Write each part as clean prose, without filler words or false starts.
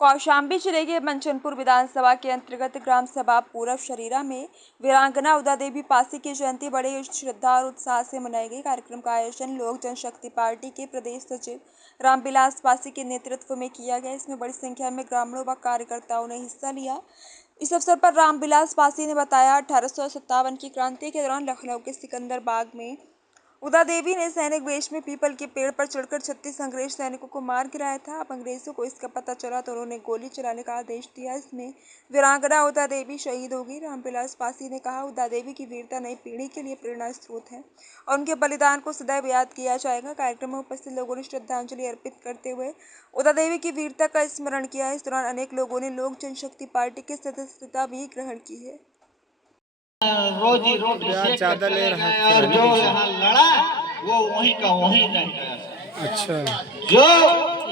कौशाम्बी जिले के मंचनपुर विधानसभा के अंतर्गत ग्राम सभा पूरब शरीरा में वीरांगना उदा देवी पासी की जयंती बड़े श्रद्धा और उत्साह से मनाई गई। कार्यक्रम का आयोजन लोक जनशक्ति पार्टी के प्रदेश सचिव रामविलास पासी के नेतृत्व में किया गया। इसमें बड़ी संख्या में ग्रामीणों व कार्यकर्ताओं ने हिस्सा लिया। इस अवसर पर रामविलास पासी ने बताया, 1857 की क्रांति के दौरान लखनऊ के सिकंदर बाग में उदा देवी ने सैनिक वेश में पीपल के पेड़ पर चढ़कर 36 अंग्रेज सैनिकों को मार गिराया था। अब अंग्रेजों को इसका पता चला तो उन्होंने गोली चलाने का आदेश दिया। इसमें वीरांगना उदा देवी शहीद हो गई। रामविलास पासी ने कहा, उदा देवी की वीरता नई पीढ़ी के लिए प्रेरणा स्रोत है और उनके बलिदान को सदैव याद किया जाएगा। कार्यक्रम में उपस्थित लोगों ने श्रद्धांजलि अर्पित करते हुए उदा देवी की वीरता का स्मरण किया। इस दौरान अनेक लोगों ने लोक जनशक्ति पार्टी की सदस्यता भी ग्रहण की है। रोजी रोटी ज़्यादा ले रहा है और जो यहाँ लड़ा वो वहीं का वहीं रह गया। अच्छा, जो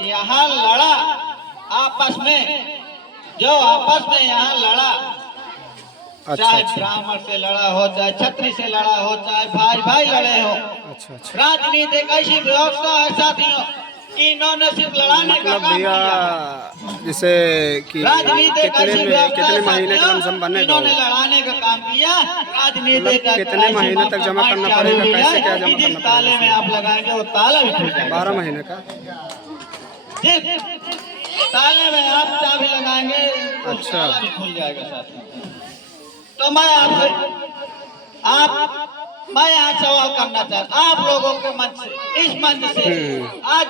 यहाँ लड़ा आपस में, जो आपस में यहाँ लड़ा, चाहे ब्राह्मण से लड़ा हो, चाहे छत्री से लड़ा हो, चाहे भाई भाई लड़े हो। अच्छा। राजनीति एक ऐसी व्यवस्था है साथियों कि इन्होंने सिर्फ लड़ाने का काम किया। जैसे कि कितने महीने का लमसम बनेगा, इन्होंने लड़ाने का काम किया। राजनीति का कितने महीने तक जमा करना पड़ेगा, कैसे क्या जमा करना पड़ेगा? ताले में आप लगाएंगे वो ताला भी खुल जाएगा। 12 महीने का ताले में आप चाबी लगाएंगे, अच्छा, ताला भी खुल जाएगा साथियों। तो मैं आज सवाल करना चाहता आप लोगों के मंच से, इस मंच से आज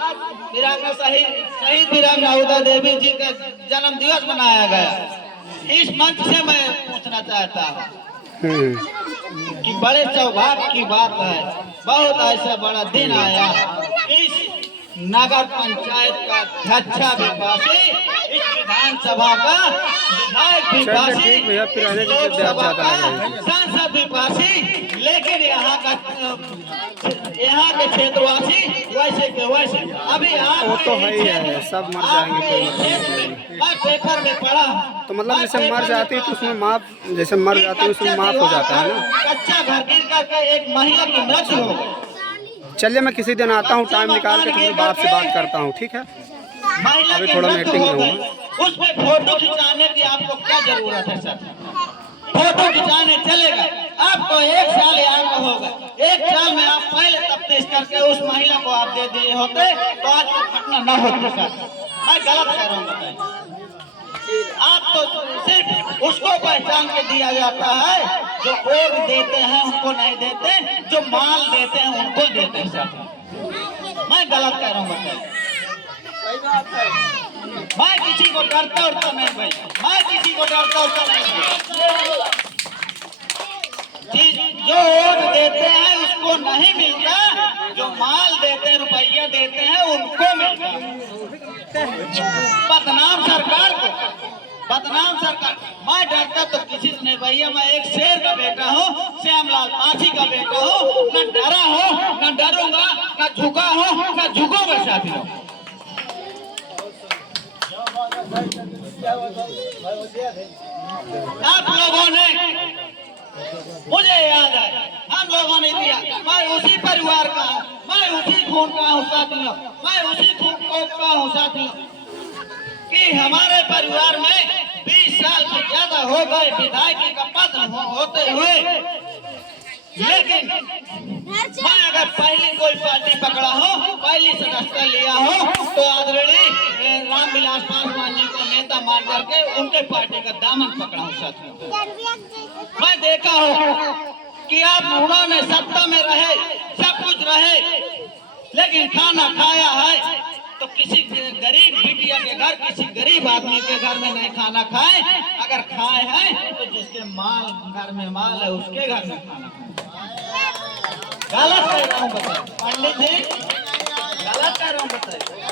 वीरांगना शहीद वीरांगना उदा देवी जी का जन्म दिवस मनाया गया। इस मंच से मैं पूछना चाहता हूँ कि बड़े सौभाग्य की बात है, बहुत ऐसा बड़ा दिन आया। इस नगर पंचायत का अध्यक्ष भी पासी, इस विधानसभा का विधायक भी पासी, सांसद भी पासी, लेकिन यहाँ के क्षेत्रवासी वैसे के वैसे अभी वो तो है ही है, सब मर जाएंगे। मैं पेपर में पढ़ा, तो मतलब जैसे मर जाती है तो उसमें माफ, जैसे मर जाती है उसमें माफ हो जाता है ना। कच्चा घर गिर करके एक महिला की मृत्यु हो गई। चलिए मैं किसी दिन आता हूँ, टाइम निकाल के तुम्हारे बाप से बात करता हूँ, ठीक है? अभी थोड़ा मीटिंग में हूँ। उसमें फोटो खिंचाने की आपको क्या जरूरत है सर? फोटो खिंचाने चलेगा आपको 1 साल यहाँ का होगा। 1 साल में आप पहले तफ्तीश करके उस महिला को आप दे दिए होते तो आज घटना न होती सर। मैं गलत कह रहा हूँ? आप तो सिर्फ उसको पहचान के दिया जाता है जो वोट देते हैं उनको नहीं देते, जो माल देते हैं उनको देते हैं सर। मैं गलत कह रहा हूँ? मैं किसी को डरता उड़ता नहीं भाई, मैं किसी को डरता उड़ता नहीं। जो वोट देते हैं उसको नहीं मिलता, जो माल देते हैं, रुपया देते हैं उनको मिलता। बदनाम सरकार को, बदनाम सरकार। मैं डरता तो किसी से नहीं भैया, मैं एक शेर का बेटा हूँ, श्यामलाल पासी का बेटा हूँ। न डरा हो, न डरूंगा, न झुका हो, न झुकूंगा साथियों। आप लोगों ने, मुझे याद है हम लोगों ने दिया, मैं उसी परिवार का हूँ, मैं उसी खून का हूँ साथियों, मैं उसी खून का हूँ साथियों कि हमारे परिवार में 20 साल से ज्यादा हो गए विधायक का पद होते हुए, लेकिन मैं अगर पहली कोई पार्टी पकड़ा हो, पहली सदस्यता लिया हो तो आदरणीय रामविलास पासवान जी को नेता मान करके उनके पार्टी का दामन पकड़ा हूँ साथियों। मैं देखा हूँ कि आप उन्होंने सत्ता में रहे, सब कुछ रहे, लेकिन खाना खाया है तो किसी गरीब बिटिया के घर, किसी गरीब आदमी के घर में नहीं खाना खाए। अगर खाए हैं तो जिसके घर में माल है उसके घर में खाना खाए। गलत कह रहा हूँ बताइए पंडित जी, गलत कह रहा हूँ बताइए।